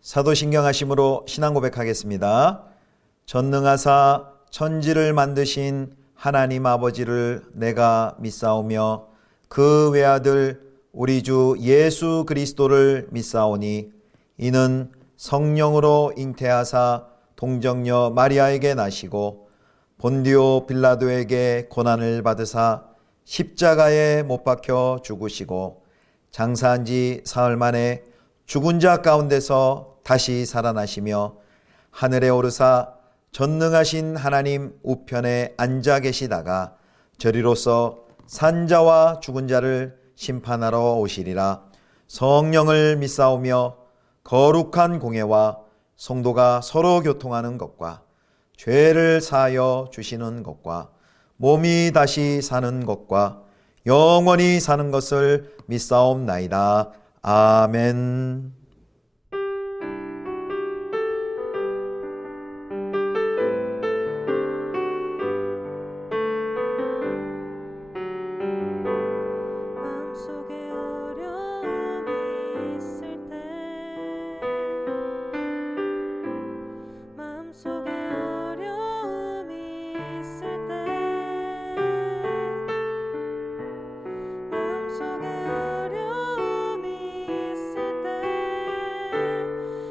사도신경하심으로 신앙 고백하겠습니다. 전능하사 천지를 만드신 하나님 아버지를 내가 믿사오며 그 외아들 우리 주 예수 그리스도를 믿사오니 이는 성령으로 잉태하사 동정녀 마리아에게 나시고 본디오 빌라도에게 고난을 받으사 십자가에 못 박혀 죽으시고 장사한 지 사흘 만에 죽은 자 가운데서 다시 살아나시며 하늘에 오르사 전능하신 하나님 우편에 앉아 계시다가 저리로서 산자와 죽은 자를 심판하러 오시리라. 성령을 믿사오며 거룩한 공회와 성도가 서로 교통하는 것과 죄를 사하여 주시는 것과 몸이 다시 사는 것과 영원히 사는 것을 믿사옵나이다. 아멘. 마음속에 어려움이 있을 때 마음속에 어려움이 있을 때 마음속에 어려움이 있을 때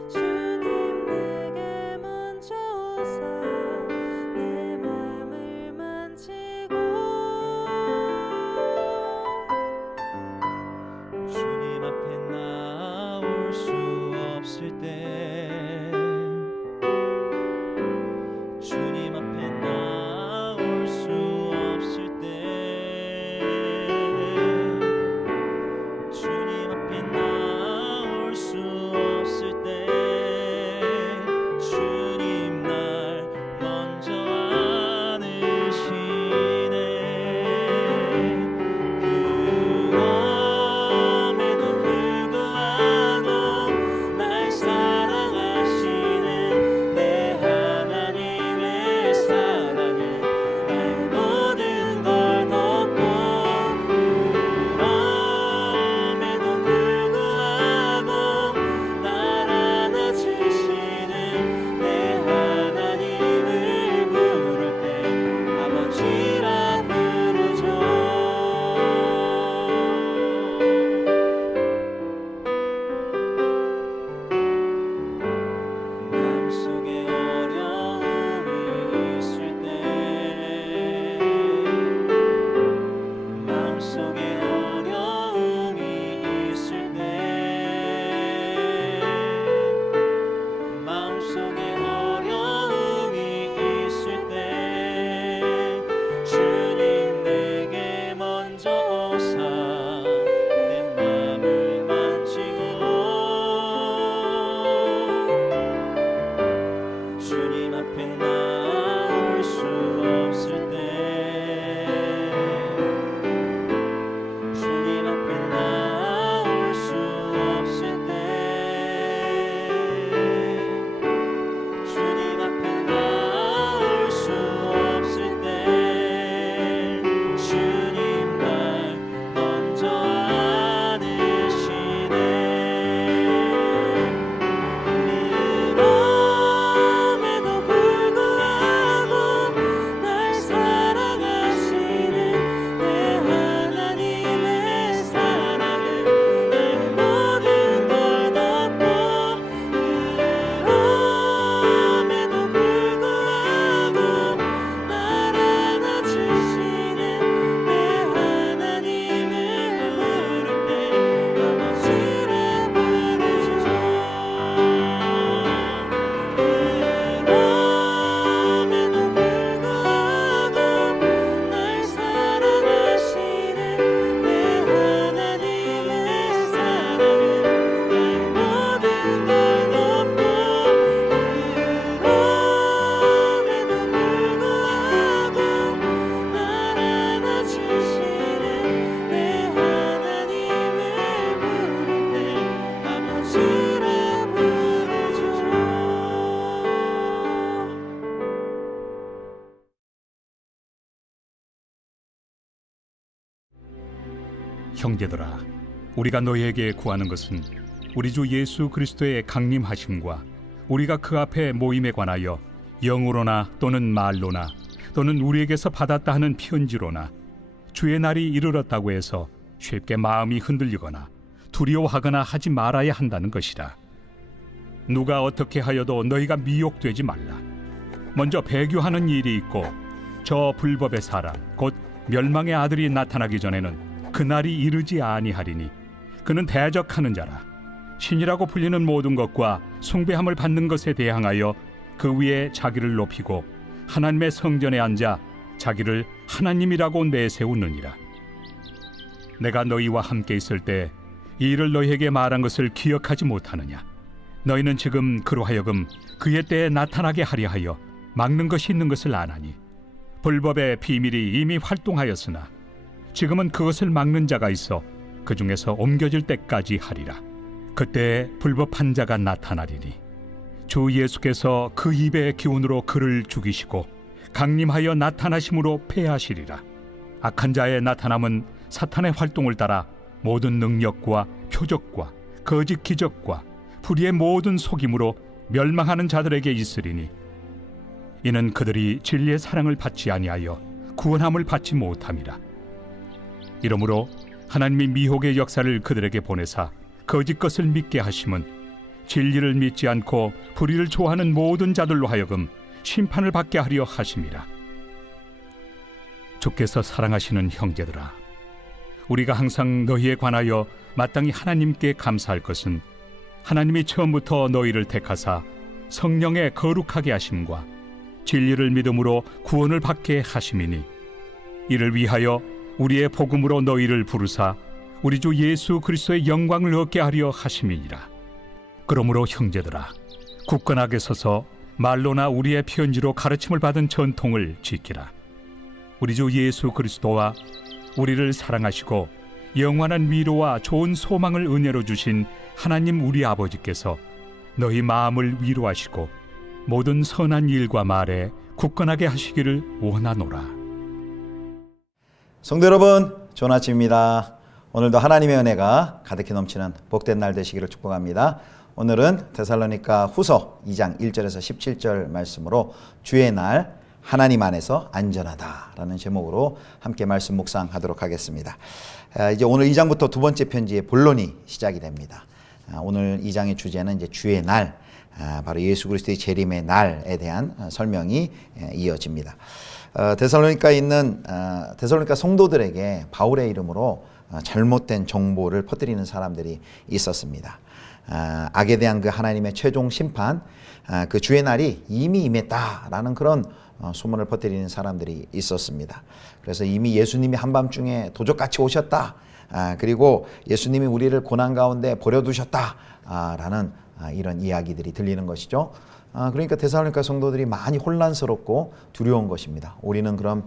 주님 내게 먼저 오사 내 맘을 만지고 주님 앞에 나올 수 없을 때 주님 앞에 나올 수 없을 때 주님 앞에 나올 수 없을 때 주님 날 먼저 안으시네. 그럼에도 불구하고 날 사랑하시는 내 하나님의 사랑은 나의 모든 걸 덮고 그럼에도 불구하고 날 안아주시는 내 하나님을 부를 때 아버지라 부르죠. 마음속에 어려움이 있을 때 마음속에 어려움이 있을 때 마음속에 어려움이 있을 때 주님 내게 먼저 오사 내 맘을 만지고 주님 앞에 나올 수 없을 때 주님 앞에 나올 수 없을 때 주님 앞에 나올 수 없을 때 주님 날 먼저 안으시네. 그럼에도 불구하고 날 사랑하시는 내 하나님의 사랑은 나의 모든 걸 덮고 그럼에도 불구하고 날 안아주시는 내 하나님을 부를 때 아버지라 부르죠. 그럼에도 불구하고 날 사랑하시는 내 하나님의 사랑은 나의 모든 걸 덮고 그럼에도 불구하고 날 안아주시는 내 하나님을 부를 때 아버지라 부르죠. 형제들아, 우리가 너희에게 구하는 것은 우리 주 예수 그리스도의 강림하심과 우리가 그 앞에 모임에 관하여 영으로나 또는 말로나 또는 우리에게서 받았다 하는 편지로나 주의 날이 이르렀다고 해서 쉽게 마음이 흔들리거나 두려워하거나 하지 말아야 한다는 것이라. 누가 어떻게 하여도 너희가 미혹되지 말라. 먼저 배교하는 일이 있고 저 불법의 사람 곧 멸망의 아들이 나타나기 전에는 그 날이 이르지 아니하리니 그는 대적하는 자라. 신이라고 불리는 모든 것과 숭배함을 받는 것에 대항하여 그 위에 자기를 높이고 하나님의 성전에 앉아 자기를 하나님이라고 내세우느니라. 내가 너희와 함께 있을 때 이 일을 너희에게 말한 것을 기억하지 못하느냐? 너희는 지금 그로 하여금 그의 때에 나타나게 하려 하여 막는 것이 있는 것을 아나니 불법의 비밀이 이미 활동하였으나 지금은 그것을 막는 자가 있어 그 중에서 옮겨질 때까지 하리라. 그때 불법한 자가 나타나리니 주 예수께서 그 입의 기운으로 그를 죽이시고 강림하여 나타나심으로 패하시리라. 악한 자의 나타남은 사탄의 활동을 따라 모든 능력과 표적과 거짓 기적과 불의의 모든 속임으로 멸망하는 자들에게 있으리니 이는 그들이 진리의 사랑을 받지 아니하여 구원함을 받지 못함이라. 이러므로 하나님이 미혹의 역사를 그들에게 보내사 거짓 것을 믿게 하심은 진리를 믿지 않고 불의를 좋아하는 모든 자들로 하여금 심판을 받게 하려 하심이라. 주께서 사랑하시는 형제들아, 우리가 항상 너희에 관하여 마땅히 하나님께 감사할 것은 하나님이 처음부터 너희를 택하사 성령의 거룩하게 하심과 진리를 믿음으로 구원을 받게 하심이니 이를 위하여 우리의 복음으로 너희를 부르사 우리 주 예수 그리스도의 영광을 얻게 하려 하심이니라. 그러므로 형제들아, 굳건하게 서서 말로나 우리의 편지로 가르침을 받은 전통을 지키라. 우리 주 예수 그리스도와 우리를 사랑하시고 영원한 위로와 좋은 소망을 은혜로 주신 하나님 우리 아버지께서 너희 마음을 위로하시고 모든 선한 일과 말에 굳건하게 하시기를 원하노라. 성도 여러분, 좋은 아침입니다. 오늘도 하나님의 은혜가 가득히 넘치는 복된 날 되시기를 축복합니다. 오늘은 데살로니가 후서 2장 1절에서 17절 말씀으로 주의 날 하나님 안에서 안전하다라는 제목으로 함께 말씀 묵상하도록 하겠습니다. 이제 오늘 2장부터 두 번째 편지의 본론이 시작이 됩니다. 오늘 2장의 주제는 이제 주의 날, 바로 예수 그리스도의 재림의 날에 대한 설명이 이어집니다. 데살로니카에 있는 데살로니가 성도들에게 바울의 이름으로 잘못된 정보를 퍼뜨리는 사람들이 있었습니다. 악에 대한 그 하나님의 최종 심판, 그 주의 날이 이미 임했다라는 그런 소문을 퍼뜨리는 사람들이 있었습니다. 그래서 이미 예수님이 한밤중에 도적같이 오셨다, 그리고 예수님이 우리를 고난 가운데 버려두셨다 라는 이런 이야기들이 들리는 것이죠. 그러니까 데살로니가 성도들이 많이 혼란스럽고 두려운 것입니다. 우리는 그럼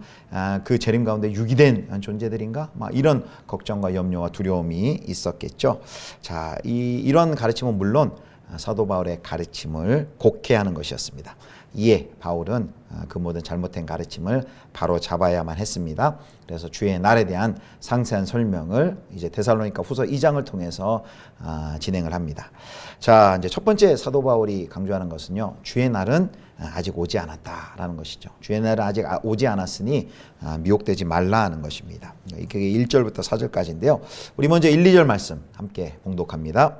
그 재림 가운데 유기된 존재들인가? 이런 걱정과 염려와 두려움이 있었겠죠. 자, 이런 가르침은 물론 사도 바울의 가르침을 곡해하는 것이었습니다. 이에 바울은 그 모든 잘못된 가르침을 바로 잡아야만 했습니다. 그래서 주의 날에 대한 상세한 설명을 이제 데살로니가 후서 2장을 통해서 진행을 합니다. 자, 이제 첫 번째 사도 바울이 강조하는 것은요, 주의 날은 아직 오지 않았다라는 것이죠. 주의 날은 아직 오지 않았으니 미혹되지 말라 하는 것입니다. 이게 1절부터 4절까지인데요. 우리 먼저 1, 2절 말씀 함께 봉독합니다.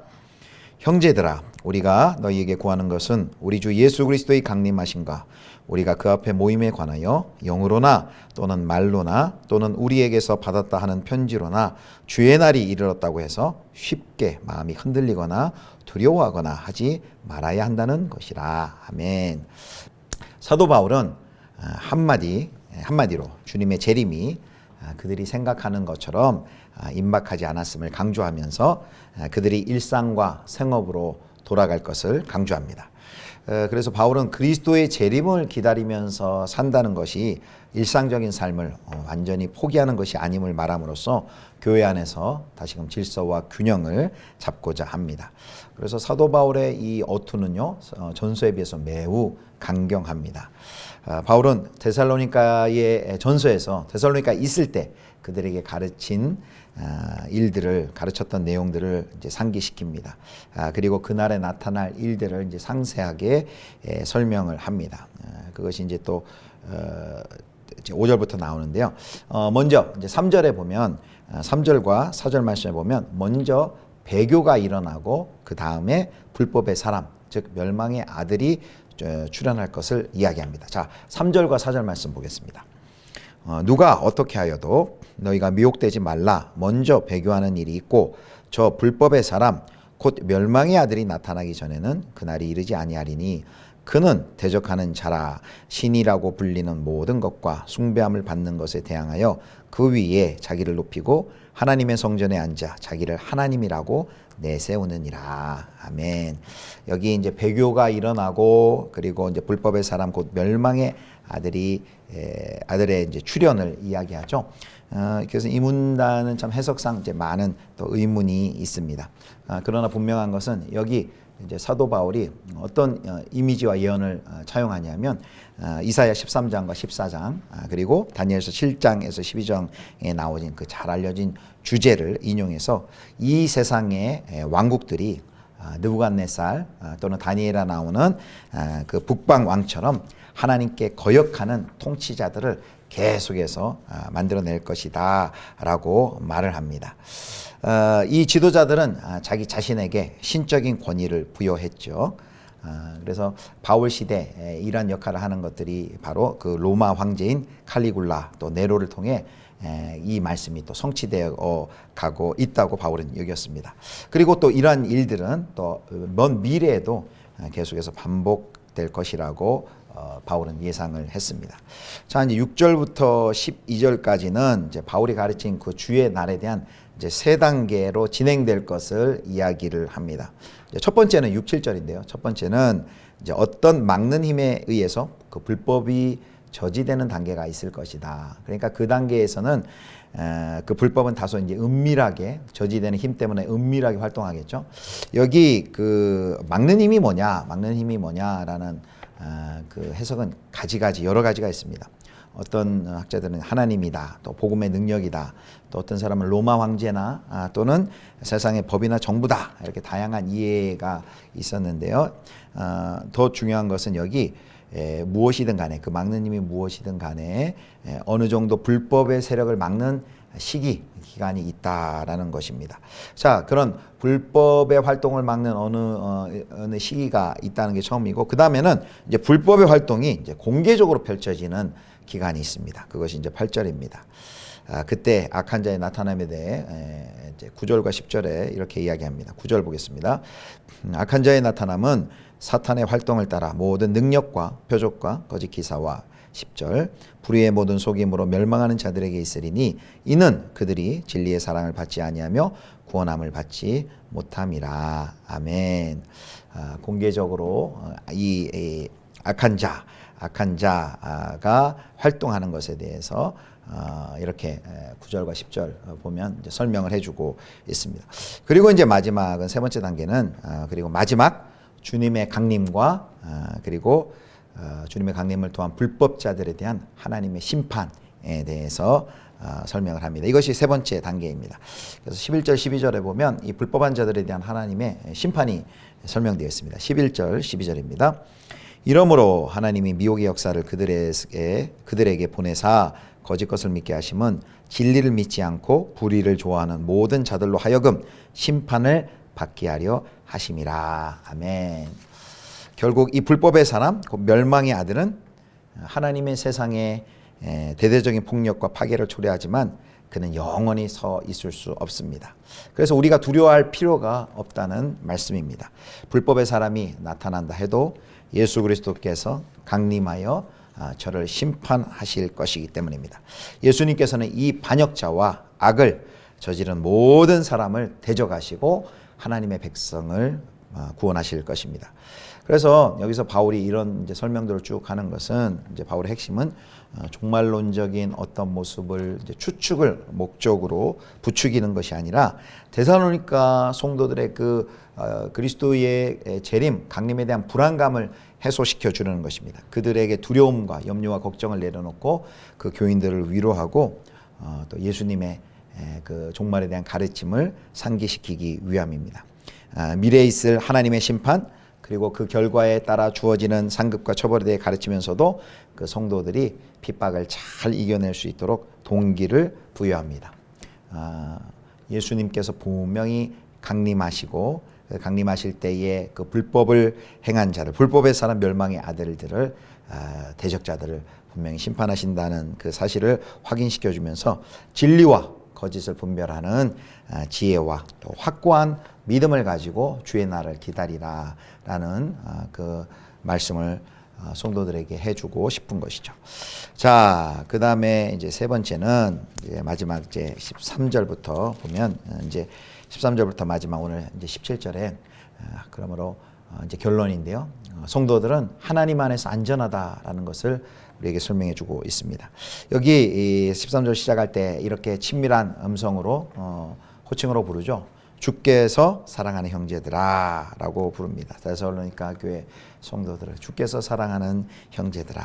형제들아, 우리가 너희에게 구하는 것은 우리 주 예수 그리스도의 강림하심과 우리가 그 앞에 모임에 관하여 영으로나 또는 말로나 또는 우리에게서 받았다 하는 편지로나 주의 날이 이르렀다고 해서 쉽게 마음이 흔들리거나 두려워하거나 하지 말아야 한다는 것이라. 아멘. 사도 바울은 한마디로 주님의 재림이 그들이 생각하는 것처럼 임박하지 않았음을 강조하면서 그들이 일상과 생업으로 돌아갈 것을 강조합니다. 그래서 바울은 그리스도의 재림을 기다리면서 산다는 것이 일상적인 삶을 완전히 포기하는 것이 아님을 말함으로써 교회 안에서 다시금 질서와 균형을 잡고자 합니다. 그래서 사도 바울의 이 어투는요, 전서에 비해서 매우 강경합니다. 바울은 데살로니가의 전서에서 데살로니가에 있을 때 그들에게 가르친 일들을 가르쳤던 내용들을 이제 상기시킵니다. 그리고 그날에 나타날 일들을 이제 상세하게 설명을 합니다. 그것이 이제 또 5절부터 나오는데요. 먼저 이제 3절에 보면 3절과 4절 말씀에 보면 먼저 배교가 일어나고 그 다음에 불법의 사람, 즉 멸망의 아들이 출현할 것을 이야기합니다. 자, 3절과 4절 말씀 보겠습니다. 누가 어떻게 하여도 너희가 미혹되지 말라. 먼저 배교하는 일이 있고 저 불법의 사람 곧 멸망의 아들이 나타나기 전에는 그날이 이르지 아니하리니 그는 대적하는 자라. 신이라고 불리는 모든 것과 숭배함을 받는 것에 대항하여 그 위에 자기를 높이고 하나님의 성전에 앉아 자기를 하나님이라고 내세우느니라. 아멘. 여기 이제 배교가 일어나고 그리고 이제 불법의 사람 곧 멸망의 아들의 이제 출현을 이야기하죠. 그래서 이 문단은 참 해석상 이제 많은 또 의문이 있습니다. 그러나 분명한 것은 여기 이제 사도 바울이 어떤 이미지와 예언을 차용하냐면 이사야 13장과 14장 그리고 다니엘서 7장에서 12장에 나오진 그 잘 알려진 주제를 인용해서 이 세상의 왕국들이 느부갓네살 또는 다니엘에 나오는 그 북방 왕처럼 하나님께 거역하는 통치자들을 계속해서 만들어낼 것이다 라고 말을 합니다. 이 지도자들은 자기 자신에게 신적인 권위를 부여했죠. 그래서 바울 시대에 이러한 역할을 하는 것들이 바로 그 로마 황제인 칼리굴라 또 네로를 통해 이 말씀이 또 성취되어 가고 있다고 바울은 여겼습니다. 그리고 또 이러한 일들은 또 먼 미래에도 계속해서 반복될 것이라고 바울은 예상을 했습니다. 자, 이제 6절부터 12절까지는 이제 바울이 가르친 그 주의 날에 대한 이제 세 단계로 진행될 것을 이야기를 합니다. 이제 첫 번째는 6, 7절인데요. 첫 번째는 이제 어떤 막는 힘에 의해서 그 불법이 저지되는 단계가 있을 것이다. 그러니까 그 단계에서는 그 불법은 다소 이제 은밀하게 저지되는 힘 때문에 은밀하게 활동하겠죠. 여기 그 막는 힘이 뭐냐라는 그 해석은 가지가지 여러 가지가 있습니다. 어떤 학자들은 하나님이다, 또 복음의 능력이다, 또 어떤 사람은 로마 황제나 또는 세상의 법이나 정부다 이렇게 다양한 이해가 있었는데요. 더 중요한 것은 여기 무엇이든 간에 그 막는 힘이 무엇이든 간에 어느 정도 불법의 세력을 막는 기간이 있다라는 것입니다. 자, 그런 불법의 활동을 막는 어느 시기가 있다는 게 처음이고, 그 다음에는 이제 불법의 활동이 이제 공개적으로 펼쳐지는 기간이 있습니다. 그것이 이제 8절입니다. 그때 악한 자의 나타남에 대해 이제 9절과 10절에 이렇게 이야기합니다. 9절 보겠습니다. 악한 자의 나타남은 사탄의 활동을 따라 모든 능력과 표적과 거짓 기사와 10절 불의의 모든 속임으로 멸망하는 자들에게 있으리니 이는 그들이 진리의 사랑을 받지 아니하며 구원함을 받지 못함이라. 아멘. 공개적으로 이 악한 자가 활동하는 것에 대해서 이렇게 9절과 10절 보면 이제 설명을 해주고 있습니다. 그리고 이제 마지막은 세 번째 단계는 그리고 마지막 주님의 강림과 그리고 주님의 강림을 통한 불법자들에 대한 하나님의 심판에 대해서 설명을 합니다. 이것이 세 번째 단계입니다. 그래서 11절 12절에 보면 이 불법한 자들에 대한 하나님의 심판이 설명되어 있습니다. 11절 12절입니다. 이러므로 하나님이 미혹의 역사를 그들에게 보내사 거짓 것을 믿게 하심은 진리를 믿지 않고 불의를 좋아하는 모든 자들로 하여금 심판을 받게 하려 하심이라. 아멘. 결국 이 불법의 사람, 그 멸망의 아들은 하나님의 세상에 대대적인 폭력과 파괴를 초래하지만 그는 영원히 서 있을 수 없습니다. 그래서 우리가 두려워할 필요가 없다는 말씀입니다. 불법의 사람이 나타난다 해도 예수 그리스도께서 강림하여 저를 심판하실 것이기 때문입니다. 예수님께서는 이 반역자와 악을 저지른 모든 사람을 대적하시고 하나님의 백성을 구원하실 것입니다. 그래서 여기서 바울이 이런 이제 설명들을 쭉 하는 것은 이제 바울의 핵심은 종말론적인 어떤 모습을 이제 추측을 목적으로 부추기는 것이 아니라 데살로니가 성도들의 그 그리스도의 재림, 강림에 대한 불안감을 해소시켜 주려는 것입니다. 그들에게 두려움과 염려와 걱정을 내려놓고 그 교인들을 위로하고 또 예수님의 그 종말에 대한 가르침을 상기시키기 위함입니다. 미래에 있을 하나님의 심판 그리고 그 결과에 따라 주어지는 상급과 처벌에 대해 가르치면서도 그 성도들이 핍박을 잘 이겨낼 수 있도록 동기를 부여합니다. 예수님께서 분명히 강림하시고 강림하실 때에 그 불법을 행한 자를, 불법의 사람 멸망의 아들들을, 대적자들을 분명히 심판하신다는 그 사실을 확인시켜 주면서 진리와 거짓을 분별하는 지혜와 또 확고한 믿음을 가지고 주의 날을 기다리라라는 그 말씀을 성도들에게 해주고 싶은 것이죠. 자, 그 다음에 이제 세 번째는 이제 마지막 이제 13절부터 보면 이제 13절부터 마지막 오늘 이제 17절에 그러므로 이제 결론인데요. 성도들은 하나님 안에서 안전하다라는 것을 우리에게 설명해 주고 있습니다. 여기 13절 시작할 때 이렇게 친밀한 음성으로 호칭으로 부르죠. 주께서 사랑하는 형제들아 라고 부릅니다. 데살로니가 교회 성도들을 주께서 사랑하는 형제들아.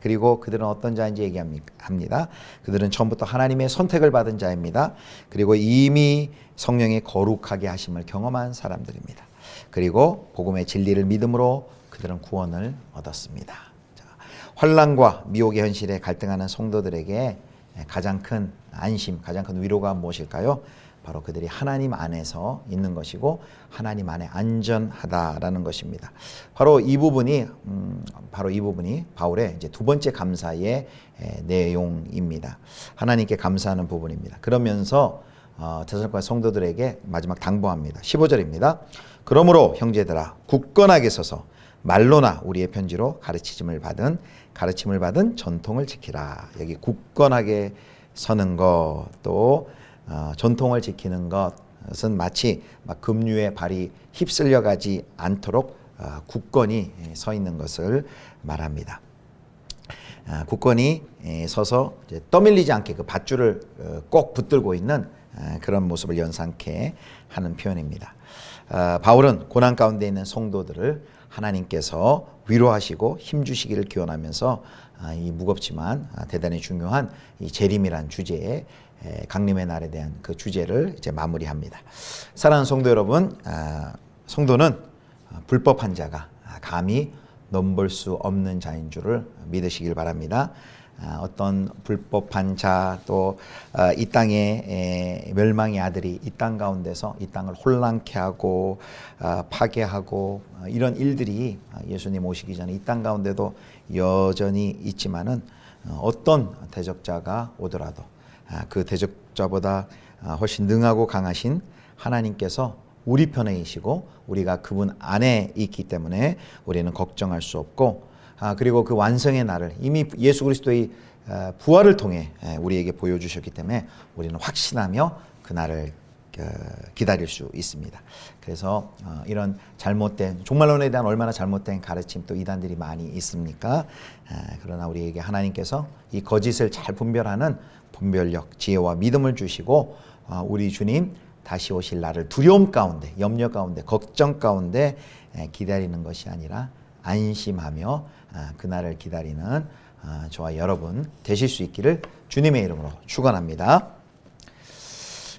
그리고 그들은 어떤 자인지 얘기합니다. 그들은 처음부터 하나님의 선택을 받은 자입니다. 그리고 이미 성령의 거룩하게 하심을 경험한 사람들입니다. 그리고 복음의 진리를 믿음으로 그들은 구원을 얻었습니다. 자, 환난과 미혹의 현실에 갈등하는 성도들에게 가장 큰 안심, 가장 큰 위로가 무엇일까요? 바로 그들이 하나님 안에서 있는 것이고 하나님 안에 안전하다라는 것입니다. 바로 이 부분이 바울의 이제 두 번째 감사의 내용입니다. 하나님께 감사하는 부분입니다. 그러면서 데살로니가 성도들에게 마지막 당부합니다. 15절입니다. 그러므로 형제들아 굳건하게 서서 말로나 우리의 편지로 가르침을 받은 전통을 지키라. 여기 굳건하게 서는 것 또 전통을 지키는 것은 마치 막 급류에 발이 휩쓸려 가지 않도록 굳건히 서 있는 것을 말합니다. 굳건히 서서 이제 떠밀리지 않게 그 밧줄을 꼭 붙들고 있는 그런 모습을 연상케 하는 표현입니다. 바울은 고난 가운데 있는 성도들을 하나님께서 위로하시고 힘주시기를 기원하면서 이 무겁지만 대단히 중요한 이 재림이란 주제에 강림의 날에 대한 그 주제를 이제 마무리합니다. 사랑하는 성도 여러분, 성도는 불법한 자가 감히 넘볼 수 없는 자인 줄을 믿으시길 바랍니다. 어떤 불법한 자 또 이 땅의 멸망의 아들이 이 땅 가운데서 이 땅을 혼란케 하고 파괴하고 이런 일들이 예수님 오시기 전에 이 땅 가운데도 여전히 있지만은 어떤 대적자가 오더라도 그 대적자보다 훨씬 능하고 강하신 하나님께서 우리 편에 계시고 우리가 그분 안에 있기 때문에 우리는 걱정할 수 없고 그리고 그 완성의 날을 이미 예수 그리스도의 부활을 통해 우리에게 보여주셨기 때문에 우리는 확신하며 그 날을 기다릴 수 있습니다. 그래서 이런 잘못된 종말론에 대한 얼마나 잘못된 가르침 또 이단들이 많이 있습니까? 그러나 우리에게 하나님께서 이 거짓을 잘 분별하는 분별력, 지혜와 믿음을 주시고 우리 주님 다시 오실 날을 두려움 가운데, 염려 가운데, 걱정 가운데 기다리는 것이 아니라 안심하며 그날을 기다리는 저와 여러분 되실 수 있기를 주님의 이름으로 축원합니다.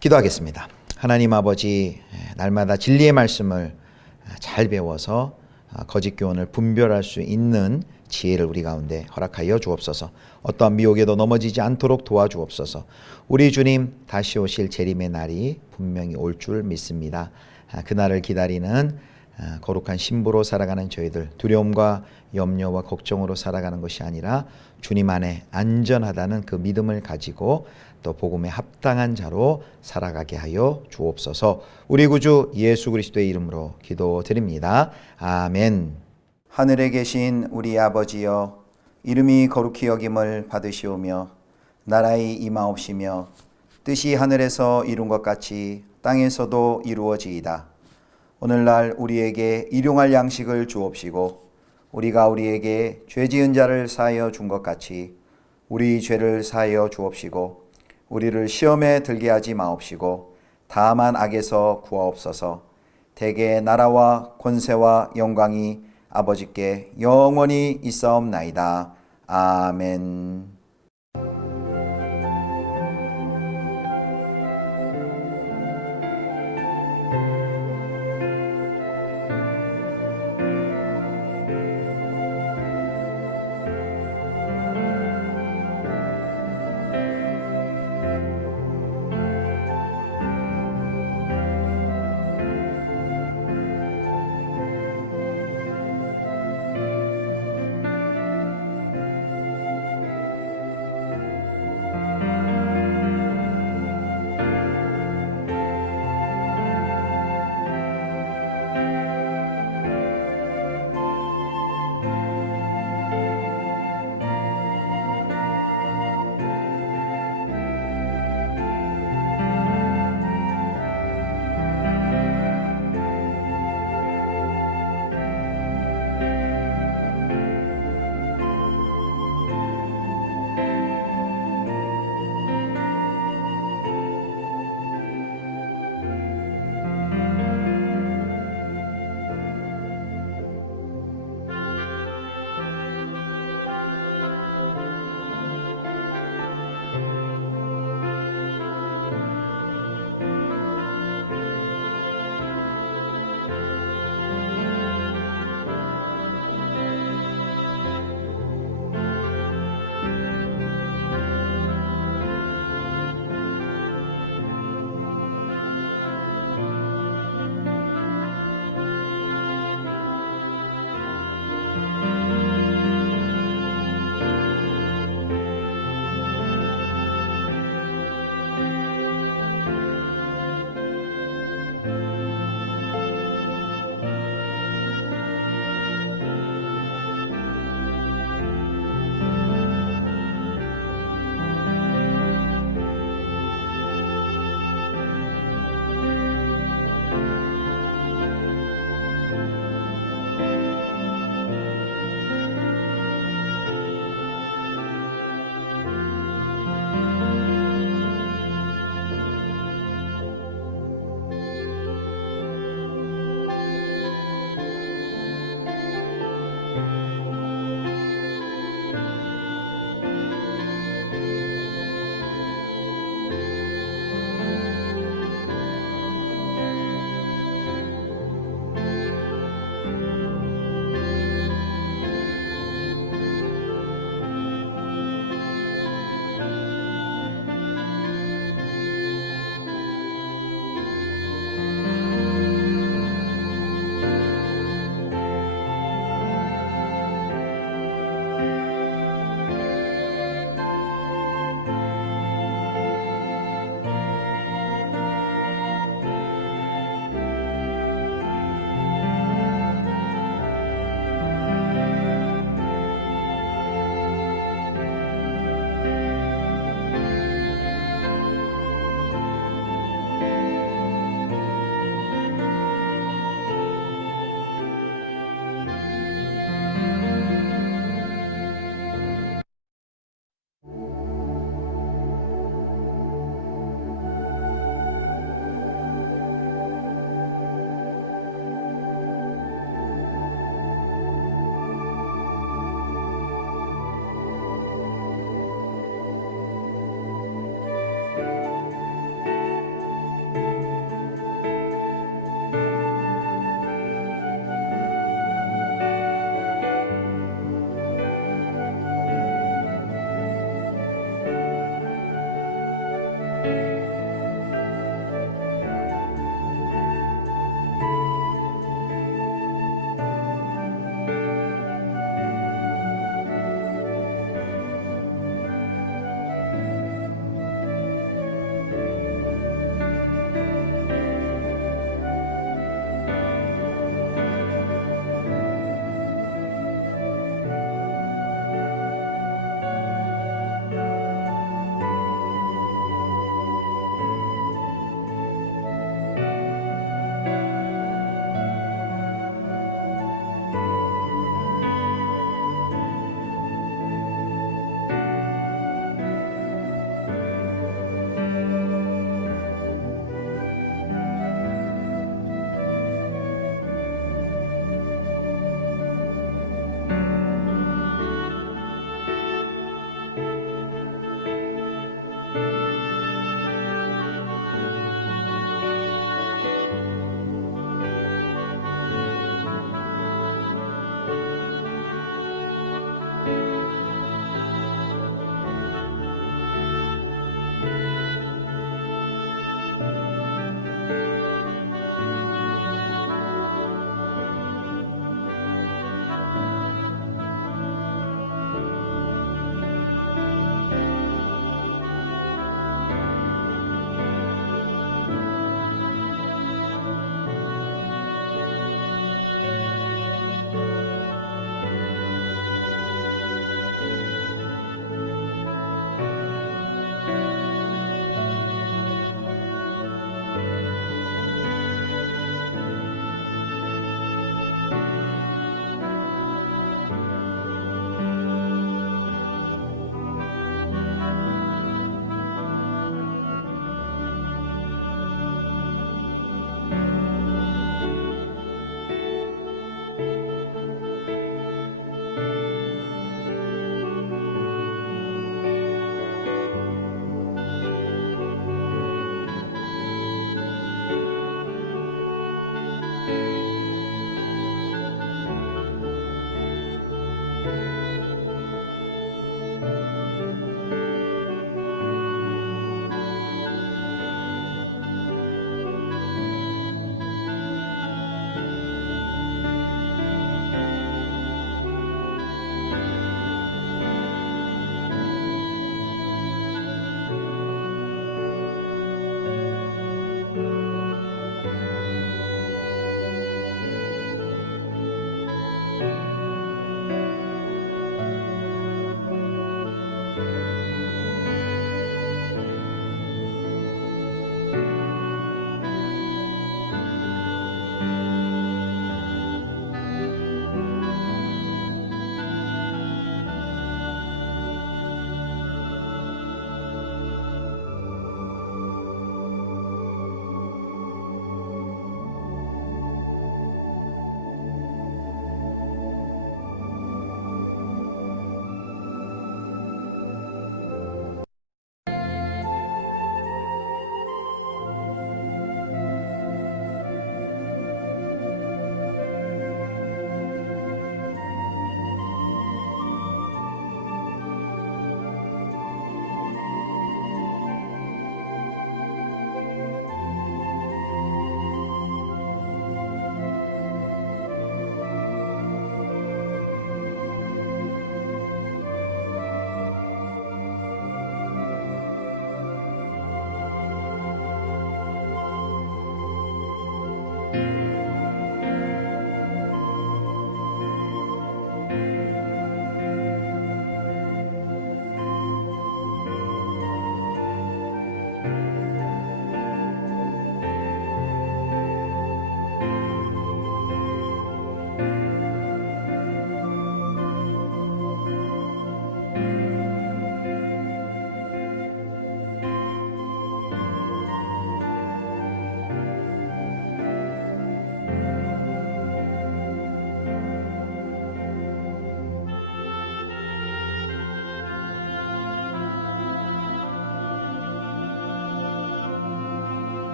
기도하겠습니다. 하나님 아버지, 날마다 진리의 말씀을 잘 배워서 거짓 교훈을 분별할 수 있는 지혜를 우리 가운데 허락하여 주옵소서. 어떠한 미혹에도 넘어지지 않도록 도와주옵소서. 우리 주님 다시 오실 재림의 날이 분명히 올 줄 믿습니다. 그날을 기다리는 거룩한 신부로 살아가는 저희들, 두려움과 염려와 걱정으로 살아가는 것이 아니라 주님 안에 안전하다는 그 믿음을 가지고 또 복음에 합당한 자로 살아가게 하여 주옵소서. 우리 구주 예수 그리스도의 이름으로 기도드립니다. 아멘. 하늘에 계신 우리 아버지여, 이름이 거룩히 여김을 받으시오며 나라의 임하옵시며 뜻이 하늘에서 이룬 것 같이 땅에서도 이루어지이다. 오늘날 우리에게 일용할 양식을 주옵시고 우리가 우리에게 죄 지은 자를 사하여 준 것 같이 우리 죄를 사하여 주옵시고 우리를 시험에 들게 하지 마옵시고 다만 악에서 구하옵소서. 대개 나라와 권세와 영광이 아버지께 영원히 있사옵나이다. 아멘.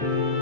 주